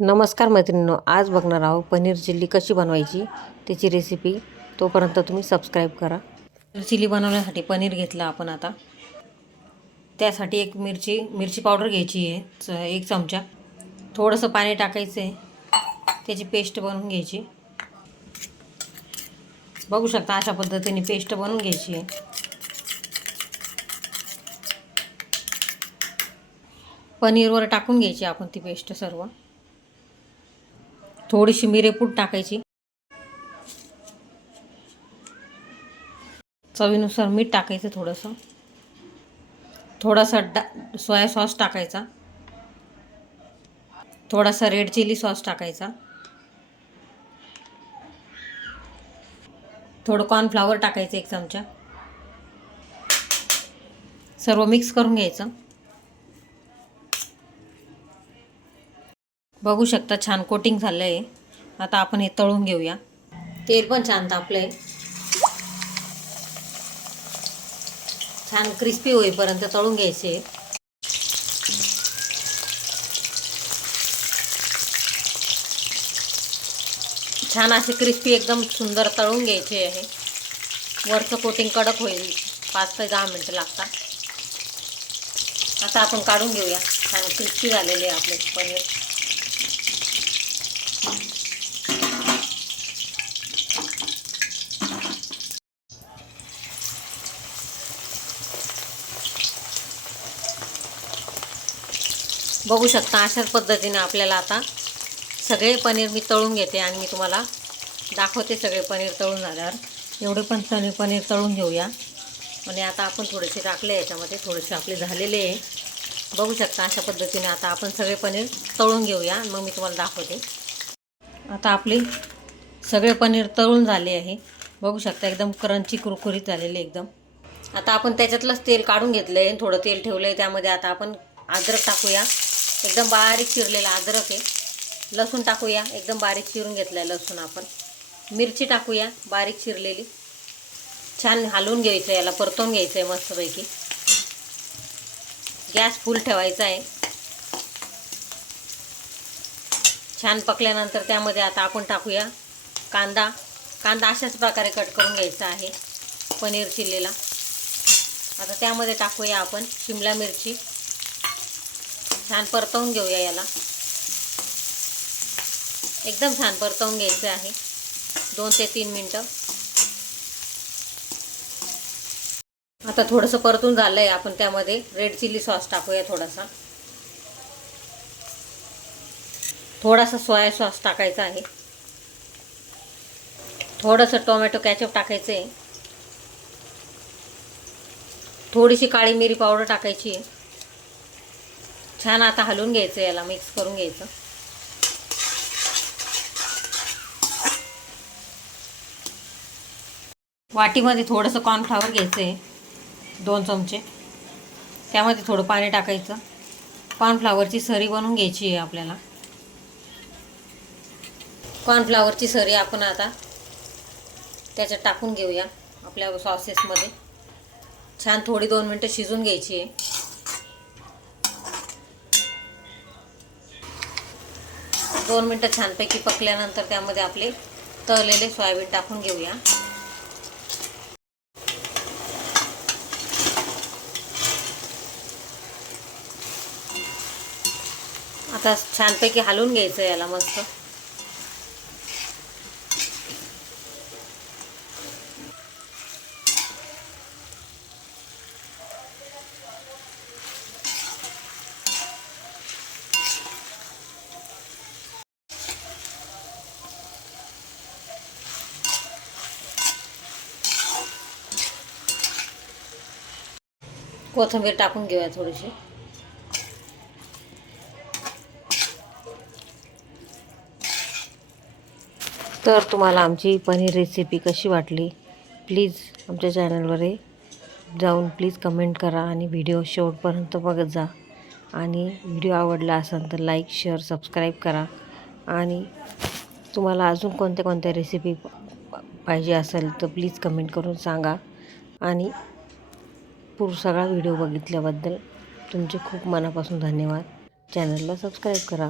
नमस्कार मैत्रिणींनो, आज बघणार आहोत पनीर चिल्ली कशी बनवायची त्याची रेसिपी। तोपर्यंत तुम्ही सबस्क्राईब करा। चिल्ली बनवण्यासाठी पनीर घेतला आपण आता। त्यासाठी एक मिरची पावडर घ्यायची आहे, 1 चमचा। थोडंसं पाणी टाकायचं आहे, त्याची पेस्ट बनवून घ्यायची। बघू शकता अशा पद्धतीने पेस्ट बनवून घ्यायची आहे। पनीरवर टाकून घ्यायची आपण ती पेस्ट सर्व। थोडीशी मिरेपूड टाकायची, चवीनुसार मीठ टाकायचं, थोडासा सोया सॉस टाकायचा, थोडासा रेड चिली सॉस टाकायचा, थोडं कॉर्नफ्लॉवर टाकायचं 1 चमचा। सर्व मिक्स करून घ्यायचं। बघू शकता छान कोटिंग झालं आहे। आता आपण हे तळून घेऊया। तेल पण छान तापलंय, छान क्रिस्पी होईपर्यंत तळून घ्यायचे। छान असे क्रिस्पी एकदम सुंदर तळून घ्यायचे आहे। वरचं कोटिंग कडक होईल, 5 ते 10 मिनिटं लागतात। आता आपण काढून घेऊया। छान क्रिस्पी झालेले आपले पनीर। बघू शकता अशाच पद्धतीने आपल्याला आता सगळे पनीर मी तळून घेते आणि मी तुम्हाला दाखवते सगळे पनीर तळून झाल्यावर। एवढे पण पनीर तळून घेऊया। आणि आता आपण थोडेसे टाकले याच्यामध्ये, थोडेसे आपले झालेले आहे। बघू शकता अशा पद्धतीने आता आपण सगळे पनीर तळून घेऊया, मग मी तुम्हाला दाखवते। आता आपले सगळे पनीर तळून झाले आहे। बघू शकता एकदम क्रंची कुरकुरीत झालेले एकदम। आता आपण त्याच्यातलंच तेल काढून घेतलं आहे, थोडं तेल ठेवलं आहे। त्यामध्ये आता आपण अद्रक टाकूया, एकदम बारीक चिरलेला अद्रक आहे। लसूण टाकूया, एकदम बारीक चिरून घेतलं आहे लसूण आपण। मिरची टाकूया बारीक चिरलेली। छान हलवून घ्यायचं, याला परतवून घ्यायचं आहे मस्तपैकी। गॅस फुल ठेवायचा आहे। छान पकल्यानंतर त्यामध्ये आता आपण टाकूया कांदा अशाच प्रकारे कट करून घ्यायचा आहे पनीर चिल्लीला। आता त्यामध्ये टाकूया आपण शिमला मिरची। छान परतवून घेऊया याला, एकदम छान परतवून घ्यायचं आहे 2 ते 3 मिनिटं। आता थोडंसं परतून झालंय, आपण त्यामध्ये रेड चिली सॉस टाकूया, थोडासा सोया सॉस टाकायचा आहे, थोडंसं टोमॅटो केचप टाकायचं आहे, थोडीशी काळी मिरी पावडर टाकायची आहे। छान आता हलवून घ्यायचं, याला मिक्स करून घ्यायचं। वाटीमध्ये थोडंसं कॉर्नफ्लॉवर घ्यायचं आहे, 2 चमचे। त्यामध्ये थोडं पाणी टाकायचं। कॉर्नफ्लॉवरची सरी बनवून घ्यायची आहे आपल्याला। कॉर्नफ्लॉवरची सरी आपण आता त्याच्यात टाकून घेऊया आपल्या सॉसेसमध्ये। छान थोडी 2 मिनिटं शिजून घ्यायची आहे। 2 मिनिटं छानपैकी पकल्यानंतर त्यामध्ये आपले तळलेले सोयाबीन टाकून घेऊया। आता छानपैकी हलवून घ्यायचं याला मस्त। कोथिंबीर टाकून घेऊया थोडीशी। तर तुम्हाला आमची पनीर रेसिपी कशी वाटली, प्लीज आमच्या चॅनलवर जाऊन प्लीज कमेंट करा आणि व्हिडिओ शेवटपर्यंत बघत जा। आणि व्हिडिओ आवडला असेल तर लाईक, शेअर, सबस्क्राईब करा। आणि तुम्हाला अजून कोणत्या रेसिपी पाहिजे असेल तर प्लीज कमेंट करून सांगा। आणि सगळा व्हिडिओ बघितल्याबद्दल तुमचे खूप मनापासून धन्यवाद। चॅनलला सबस्क्राईब करा।